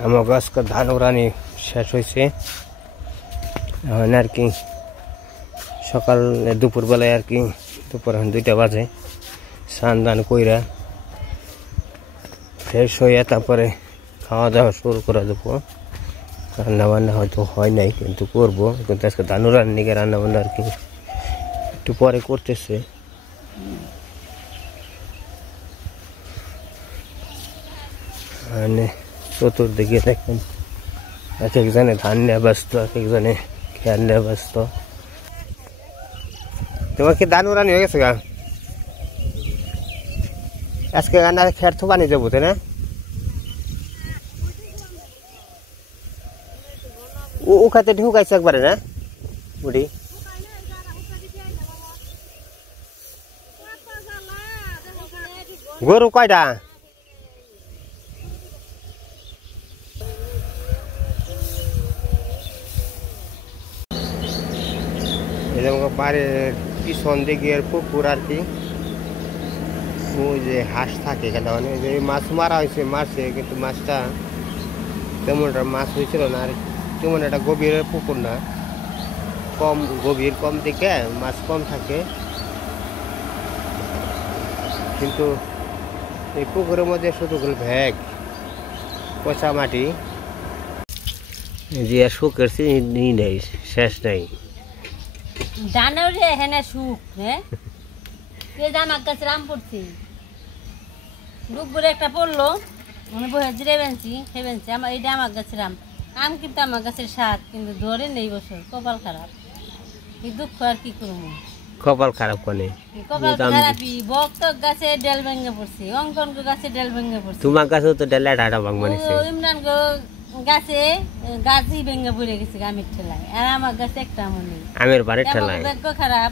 আমার গাছকে ধান উড়ানি শেষ হয়েছে এখন আর কি সকাল দুপুরবেলায় আর কি দুপুর এখন 2টা বাজে স্নান দান কইরা ফ্রেশ হয়ে তারপরে খাওয়া দাওয়া শুরু করে দেবো। রান্না বান্না হয়তো হয় নাই কিন্তু করবো, কিন্তু আজকে ধান উড়ানি নিয়ে রান্না বান্না আর কি একটু পরে করতেছে। মানে চতুর্দিকে দেখেন এক একজনে ধান নিয়ে ব্যস্ত, এক একজনে খেয়াল নিয়ে ব্যস্ত। তোমার কি ধান উড়ানি হয়ে গেছে গা? আজকে রান্না খেয়ার থুবা নিয়ে যাবো, তাই না? ও খাতে ঢুকাইছে একবারে না বুড়ি? গরু কয়টা? বাড়ির পিছন দিকে পুকুর আর কি, ওই যে হাঁস থাকে এখানে, মানে যে মাছ মারা হয়েছে মারছে, কিন্তু মাছটা তেমন একটা মাছ হয়েছিল না। আর তেমন একটা গভীর পুকুর না, কম গভীর, কম দিকে মাছ কম থাকে। কিন্তু এই পুকুরের মধ্যে শুধু ভ্যাগ পচা মাটি, যে শুকের নেই, শেষ নেই। জানুয়ারি এখানে সুখ হ্যাঁ আমার কাছে রাম পড়ছি দুপুরে একটা পড়লো মানে বহে জিরে বেঞ্চি হেবেঞ্চি আমার এইটা আমার গাছের আম কিন্তু আমার গাছের স্বাদ কিন্তু ধরে নেই বছর, কপাল খারাপ। এই দুঃখ আর কি করবো, কপাল খারাপ কোনে? কপাল খারাপই। ভক্ত গাছে ডেল ভেঙে পড়ছে, অঙ্কন গাছে ডেল ভেঙে পড়ছে, তোমার কাছে তো ডেল ডাটা ভাঙ মানেছে। ইমরান গাছে গাছই ভেঙে পড়ে গেছে আমের ঠেলায়, আর আমার গাছে একটা আমও নেই। আমের বাড়ির ঠেলায় ভাগ্য খারাপ,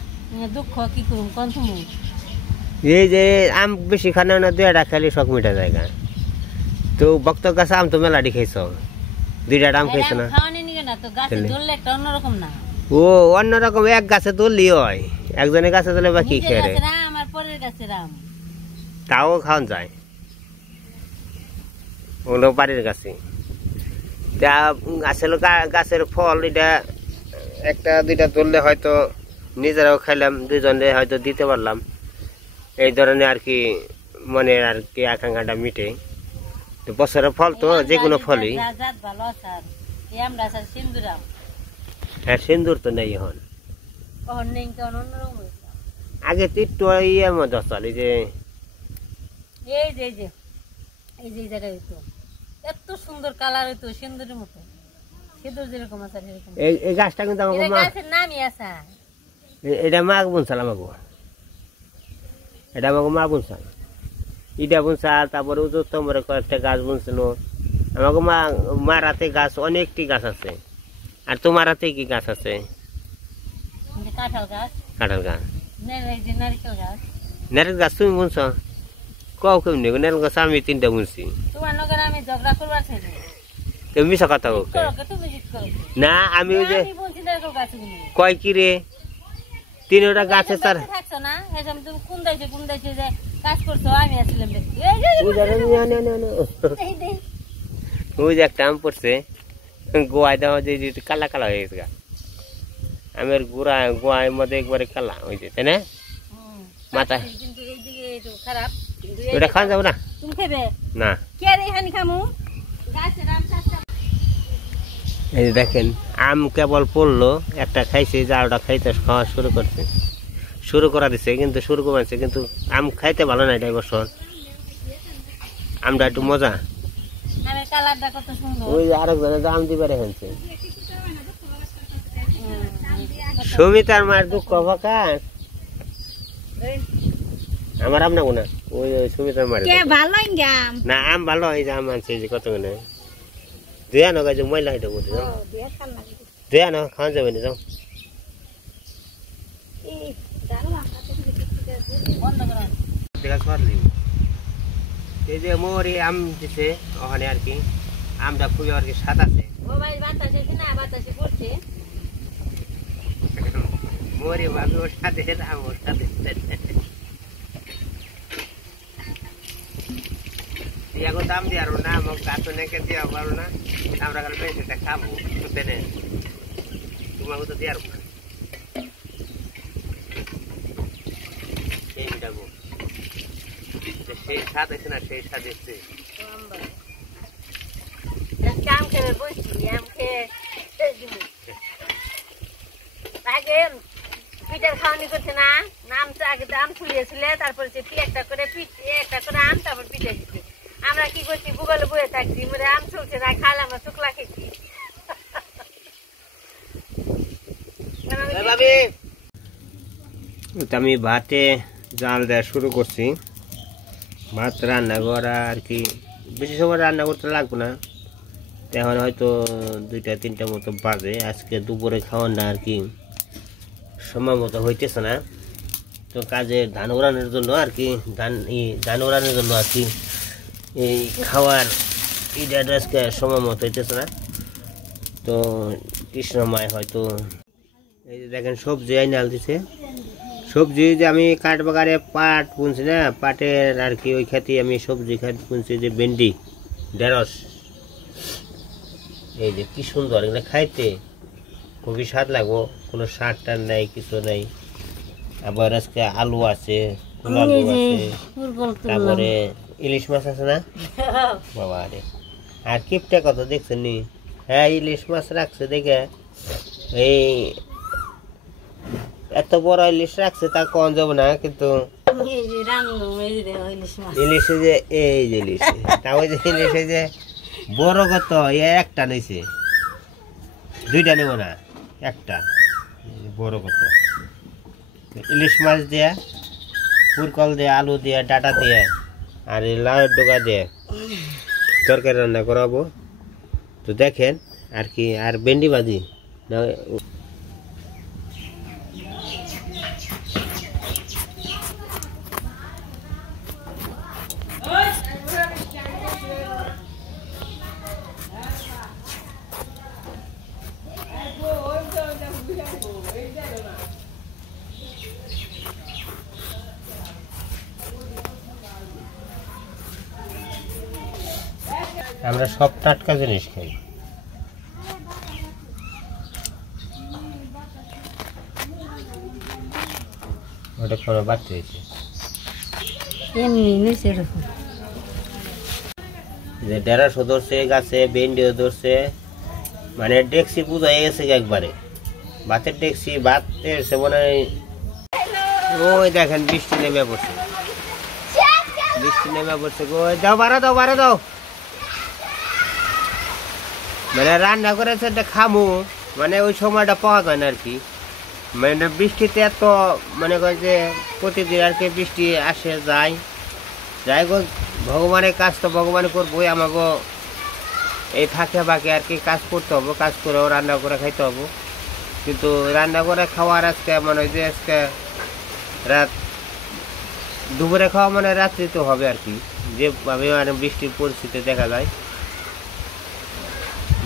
দুঃখ কি করুম কোন তুমি। এই যে আম বেশি খানে না, 2টা খালি শখ মিটা জায়গা। তো ভক্ত গাছে আম তো মেলাটি খাইছ, 2টা আম খাইছ না? খাওয়ানি নিগে না তো, গাছে ধরলে একটা অন্যরকম না। ও অন্যরকম, এক গাছে ধরলি হয়, একজনের গাছে ধরলে বা কি খেয়ে আমার পরের গাছে আম তাও খাওয়ান যায়, ওগুলো বাড়ির গাছে। আসলে গাছের ফল এটা 1-2টা ধরলে হয়তো নিজেরাও খাইলাম, 2জনে হয়তো দিতে পারলাম, এই ধরনের আর কি মনে আর কি আকাঙ্ক্ষাটা মিটে। তো বছরের ফল তো যে কোনো ফলই। হ্যাঁ, সিন্দুর তো নেই এখন, আগে তো একটু ইয়ের মধ্যে চল, এই যে এত সুন্দর কালার হইতো সিন্দুরের মতো, সিন্দুর যেরকম আছে সেরকম। এই গাছটা কিন্তু আমাকে গাছের নামই আছে, এটা মা বুনছাল, আমাকে এটা আমাকে মা বুনছাল, ইটা বুনছাল। তারপরে তোমার কয়েকটা গাছ বুনছিল আমাকে মার হাতে, গাছ অনেকটি গাছ আছে। আর তোমার হাতে কি গাছ আছে? কাঁঠাল গাছ, কাঁঠাল গাছ, নারিকেল গাছ। নারিকেল গাছ তুমি বুনছ? কও কেমনি? নারিকেল গাছ আমি 3টা বুনছি। তোমার নগর আমি ঝগড়া করবার চাই তুমি মিছা কথা না, আমি ওই যে কয় কি রে 3টা গাছে তার থাকছো না, তুমি কোন দাইছো যে কাজ করছো, আমি আসলাম ওই যে একটা আম পড়ছে গোয়ায় দেওয়া, যে কালা কালা হয়ে গেছে আমের গোয়ার মধ্যে একবারে কালা হয়েছে, তাই না? মাথায় খারাপ, ওটা খাওয়া যাবে না, তুমি খাবে না? এই যে দেখেন আম কেবল পড়লো, একটা খাইছে, যাওটা খাইতে খাওয়া শুরু করা দিছে, কিন্তু শুরু করেছে, কিন্তু আম খাইতে ভালো না এটা বছর। আমটা একটু মজা, ওই আরেকজনে আম দিবারে হয়েছে। সুমিতার মায়ের দুঃখ প্রকাশ, আমার আম না কোনা, ওই সুমিতার মায়ের না আম ভালো, এই যে আম আনছে যে কত গুলো দুয়া নগা, যে ময়লা হইতে বলতে যাও, দুয়া না খাওয়া যাবে না, যাও। এই যে মোরে আম দিছে ওখানে আর কি, আমটা খুবই আর কি স্বাদ আছে। মোরে ভাবি ওর সাথে আম ওর সাথে এখন দাম দিয়ে আরো না আমার কাছে নেকে দিয়ে পারো না আমরা খালি বেশিটা খাবো পেনে তোমাকে তো দিয়ে আরো না সেই যাবো সেই স্বাদ আছে না সেই স্বাদ এসছে কাম খেয়ে বসছি আম খেয়ে আগে পিঠার খাওয়ানি করছে না নাম আগে আম ছুলিয়েছিলে তারপরে সে একটা করে একটা করে আম তারপর পিঠে দিচ্ছে আমরা কি করছি গুগলে বয়ে থাকছি মানে আম চলছে না খাইলে আমরা শুকলা খেয়েছি আমি ভাতে জাল দেওয়া শুরু করছি ভাত রান্না করা আর কি বেশি সময় রান্না করতে লাগবে না এখন হয়তো 2টা-3টা মতো বাজে আজকে দুপুরে খাওয়ার না আর কি সময় মতো হইতেছে না তো কাজে ধান ওড়ানোর জন্য আর কি ধান ওড়ানোর জন্য আর কি এই খাওয়ার এইটা আজকে সময় মতো হইতেছে না তো কৃষ্ণমায় হয়তো এই যে দেখেন সবজি আইনে আলতেছে সবজি যে আমি কাঠ বাগারে পাট বুনছি না পাটের আর কি ওই খেতে আমি সবজি খাট বুনছি যে ভেন্ডি ঢেঁড়স এই যে কি সুন্দর এগুলো খাইতে খুবই স্বাদ লাগবো কোনো সার টার নাই কিছু নাই আবার আজকে আলু আছে আলু আছে তারপরে ইলিশ মাছ আছে না বাবা রে আর কিপটা কত দেখছেন নি হ্যাঁ ইলিশ মাছ রাখছে দেখে এই এত বড় ইলিশ রাখছে তা কম যাবো না কিন্তু ইলিশে যে এই যে ইলিশ তা ওই যে ইলিশে যে বড় কত একটা নিছে 2টা নেব না একটা বড় কত ইলিশ মাছ দিয়ে পুরকল দিয়ে আলু দিয়ে ডাটা দিয়ে আর লাউয়ের ডোকা দিয়ে তরকারি রান্না করাবো তো দেখেন আর কি আর ভেন্ডি ভাজি না আমরা সব টাটকা জিনিস খাই ওটা কোনো বাড়তে হয়েছে ঢেঁড়সও ধরছে গাছে ভেন্ডিও ধরছে মানে ডেক্সি পুজো হয়ে গেছে একবারে ভাতের ডেক্সি ভাত এসে মনে হয় ওই দেখেন বৃষ্টি নেমে পড়ছে গো দাও বাড়া দাও মানে রান্না করেছে খামু মানে ওই সময়টা পাওয়া যায় না আর কি মানে বৃষ্টিতে এত মনে করে যে প্রতিদিন আর কি বৃষ্টি আসে যায় যাই গো ভগবানের কাজ তো ভগবান করবোই আমাকে এই ফাঁকে ফাঁকে আর কি কাজ করতে হবে কাজ করেও রান্না করে খাইতে হবে কিন্তু রান্না করে খাওয়ার আজকে মনে হয় যে আজকে রাত দুপুরে খাওয়া মানে রাত্রি তো হবে আর কি যেভাবে মানে বৃষ্টির পরিস্থিতি দেখা যায়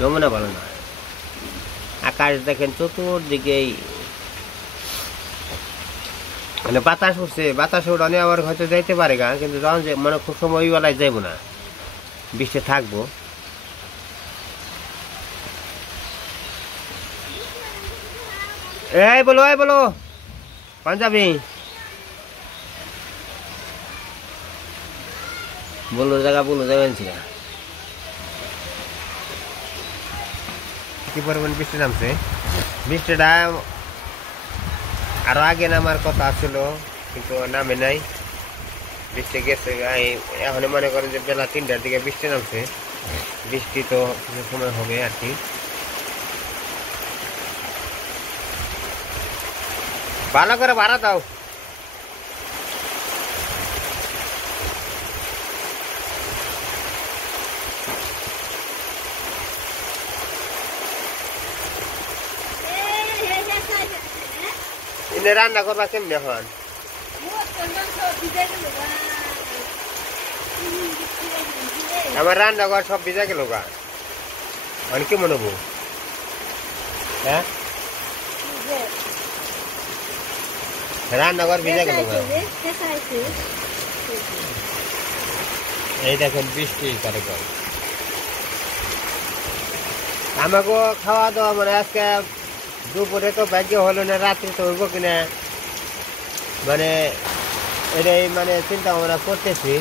নমুনা ভালো না আকাশ দেখেন চতুর্দিকেই মানে বাতাস উঠছে বাতাস উঠানে আবার হয়তো যাইতে পারে গা কিন্তু যখন যে মানে খুব সময় ওই বেলায় যাইবো না বৃষ্টি থাকবো এই বলো পাঞ্জাবি বলো যাবেন কি পরিমাণ বৃষ্টি নামছে বৃষ্টিটা আরো আগে নামার কথা ছিল কিন্তু নামে নাই বৃষ্টি গেছে এখন মনে করেন যে বেলা 3টার দিকে বৃষ্টি নামছে বৃষ্টি তো কিছু সময় হবে আর কি ভালো করে ভাড়া দাও রান্না করবা কেমনি এখন আমার রান্না করা সব ভিজা গেল গা কি মনে হবো হ্যাঁ রান্না কর ভিজা গেল এই দেখেন বৃষ্টি কারিগর আমাকে খাওয়া দাওয়া মানে আজকে দুপুরে তো ভাগ্য হলো না, রাত্রে তো হইব কিনা মানে এটাই মানে চিন্তা ভাবনা করতেছি।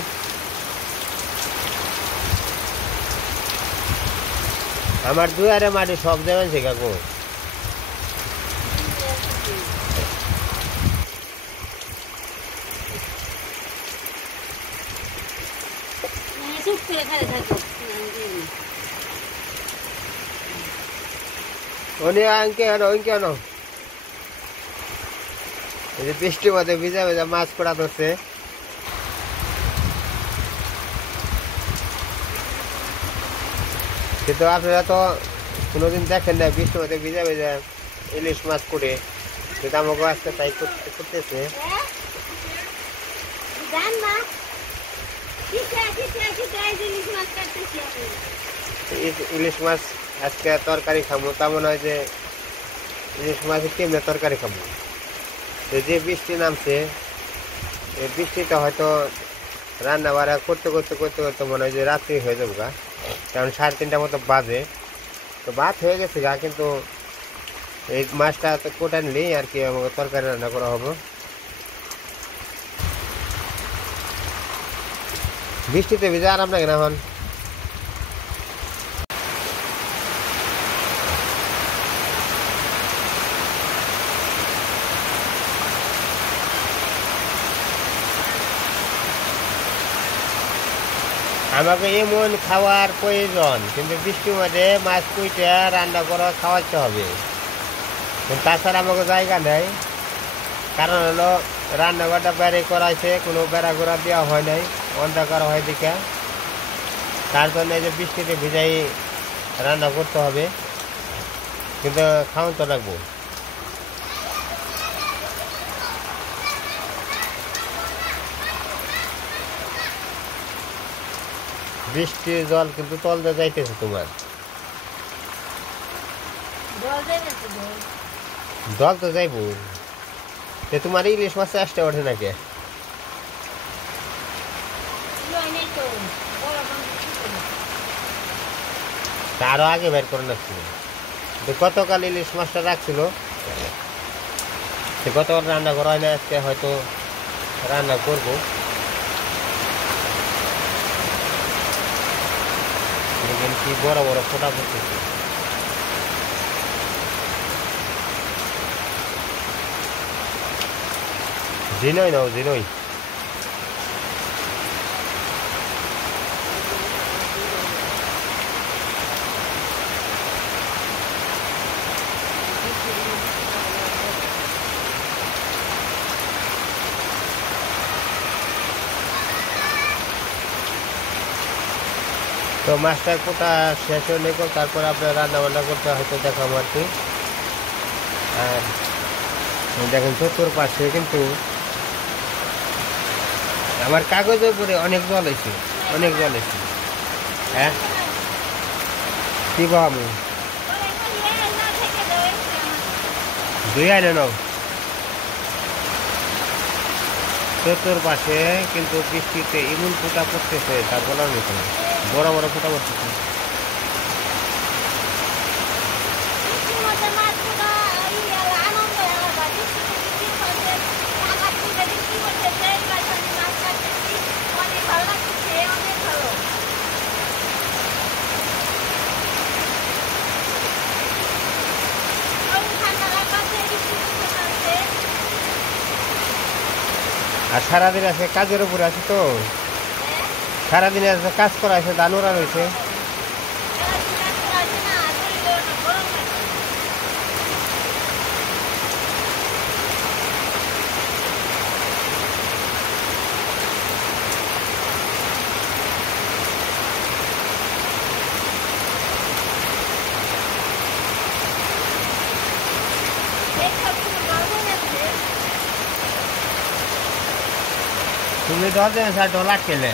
আমার দুয়ারে মাটি সব দেবেন সে কাকু চুপ করে খালি থাকো। উনি আনকে আনো ওইকে আনো। এই যে বৃষ্টির মধ্যে ভিজা ভিজা মাছ পড়া ধরছে। কিন্তু আপনারা তো কোনোদিন দেখেন না বৃষ্টির মধ্যে ভিজা ভিজা ইলিশ মাছ করে, কিন্তু আমাকে আজকে তাই করতেছে। ইলিশ মাছ আজকে তরকারি খাবো, তেমন হয় যে ইলিশ মাছ কেমনে তরকারি খাবো। তো যে বৃষ্টি নামছে এই বৃষ্টিটা হয়তো রান্না বাড়া করতে করতে করতে করতে মনে হয় যে রাত্রি হয়ে যাবো গা, কারণ 3:30টার মতো বাজে। তো ভাত হয়ে গেছে গা, কিন্তু এই মাছটা তো কোটা নিলেই আর কি আমাকে তরকারি রান্না করা হবে। বৃষ্টিতে ভিজে আরাম লাগে না এখন। আমাকে এমন খাওয়ার প্রয়োজন, কিন্তু বৃষ্টির মধ্যে মাছ কুইটা রান্না করে খাওয়াতে হবে, তাছাড়া আমাকে জায়গা নেই। কারণ হলো রান্নাঘরটা বেড়ে করাইছে, কোনো বেড়া গোড়া দেওয়া হয় নাই, অন্ধকার হয় দিকে, তার জন্য এই যে বৃষ্টিতে ভিজাই রান্না করতে হবে, কিন্তু খাওয়ান তো লাগবো। বৃষ্টির জল কিন্তু তলতে যাইতেছে তোমার, জল তো যাইব। তোমার ইলিশ মাছ আসতে ওঠে নাকি? আরো আগে বের করে রাখছিল, গতকাল ইলিশ মাছটা রাখছিল, গতকাল রান্না করা হয় না, আজকে হয়তো রান্না করবো। কি বড় বড় ফোটা পড়তেছে। জিনই নাও জিনই। তো মাছটার কোটা শেষ হলে তারপরে আপনার রান্না বান্না করতে হয়তো দেখাবো আর কি। আর দেখেন চতুর্পাশে কিন্তু আমার কাগজের উপরে অনেক জল হয়েছে, অনেক জল হয়েছে। হ্যাঁ কি আমি দুই আইনে নাও। চতুর্পাশে কিন্তু বৃষ্টিতে এমন ফোঁটা পড়তেছে তা বলার মতো না, বড় বড় ফোঁটা পড়তেছে। আর সারাদিন আছে কাজের উপরে আছে, তো সারাদিনে আছে কাজ করা আছে, ধান ওরা রয়েছে। তুমি 10 দিন $60 খেলে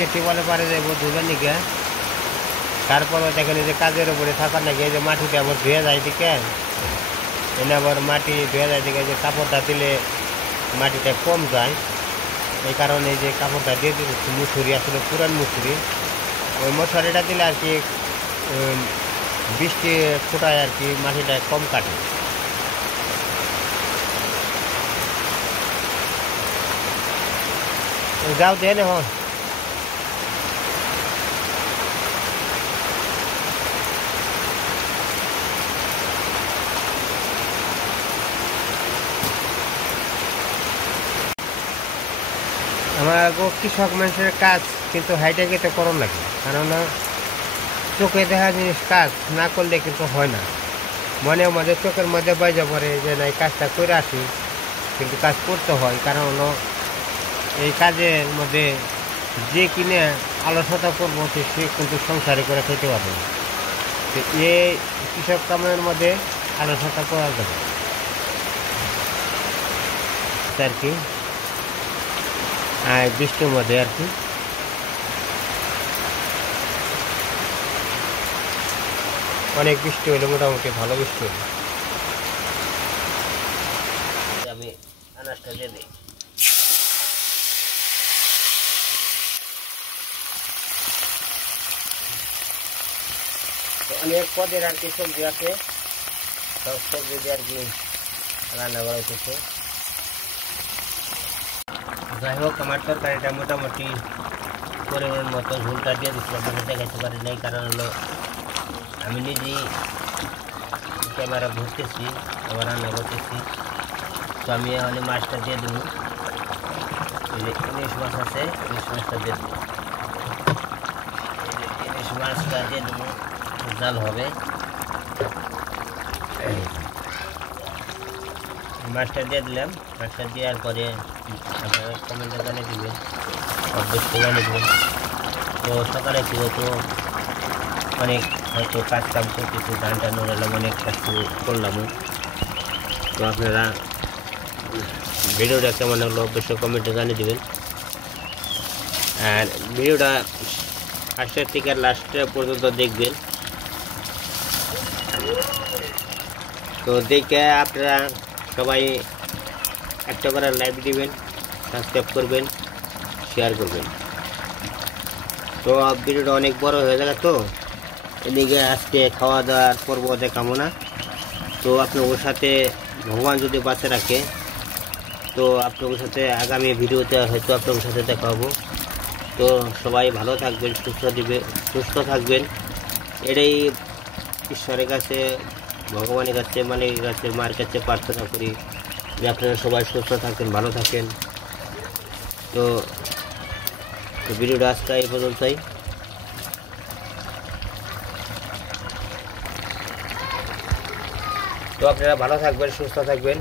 যে টিউবওয়েলের পারে যাবো ধুবেন নিকে, তারপরও দেখেন এই যে কাজের উপরে থাকার নাকি এই যে মাটিটা আবার ধুয়ে যায় দিকে, এনে আবার মাটি ধুয়ে যায় দিকে, যে কাপড়টা দিলে মাটিটা কম যায়, এই কারণে এই যে কাপড়টা দিয়ে দিচ্ছি। মুসুরি আসলে পুরান মুসুরি, ওই মশারিটা দিলে আর কি বৃষ্টি ফোটায় আর কি মাটিটা কম কাটে। যাও দেন এখন আমার কৃষক মানুষের কাজ কিন্তু হাইটে গেতে করণ লাগে, কারণ চোখে দেখা জিনিস কাজ না করলে কিন্তু হয় না। মনে মধ্যে চোখের মধ্যে বাজে পড়ে যে না এই কাজটা করে আসি, কিন্তু কাজ করতে হয়। কারণ হলো এই কাজের মধ্যে যে কিনে আলসতা করবো সে কিন্তু সংসারে করে খেতে পারবে না। তো এই কৃষক কামের মধ্যে আলসতা করা যাবে আর কি, আর বৃষ্টির মধ্যে আর কি। অনেক বৃষ্টি হলো, মোটামুটি ভালো বৃষ্টি হলো। আমি আনাজটা দিয়ে দিই। অনেক পদের আর কি সবজি আছে, সব সবজি দিয়ে আর কি রান্না করা হচ্ছে। যাই হোক, আমার তরকারিটা মোটামুটি পরিমাণ মতো ঝোলটা দিয়ে দিচ্ছি, আপনাকে দেখাতে পারি নাই, কারণ হলো আমি নিজেই ক্যামেরা ঘুরতেছি, আবার রান্না করতেছি। তো আমি এখানে মাছটা দিয়ে দেবো, এই যে ইলিশ মাছ আছে, ইলিশ মাছটা দিয়ে দেবো, ইলিশ মাছটা দিয়ে দেবো, জাল হবে। মাছটা দিয়ে দিলাম, মাছটা দেওয়ার পরে আপনারা কমেন্টে জানিয়ে দেবেন, অবশ্যই জানিয়ে দেবেন। তো সকালে ছিল তো অনেক হয়তো কাজ কাম করতেছি, ধান টান উড়ালাম, অনেক কাজ করলাম। তো আপনারা ভিডিওটা কেমন হলো অবশ্যই কমেন্টে জানিয়ে দেবেন। আর ভিডিওটা ফার্স্টের থেকে লাস্টের পর্যন্ত দেখবেন। তো দেখে আপনারা সবাই একটা করে লাইক দিবেন, সাবস্ক্রাইব করবেন, শেয়ার করবেন। তো ভিডিওটা অনেক বড় হয়ে যাবে, তো এদিকে আজকে খাওয়া দাওয়ার পর্ব দেখাবো না। তো আপনাদের সাথে ভগবান যদি বাঁচে রাখে, তো আপনাদের সাথে আগামী ভিডিওতে হয়তো আপনাদের সাথে দেখা হবো। তো সবাই ভালো থাকবেন, সুস্থ থাকবেন, এটাই ঈশ্বরের কাছে, ভগবানের কাছে, মালিকের কাছে, মার কাছে প্রার্থনা করি যে আপনারা সবাই সুস্থ থাকেন, ভালো থাকেন। তো ভিডিওটা আজকে এই পর্যন্তই। তো আপনারা ভালো থাকবেন, সুস্থ থাকবেন।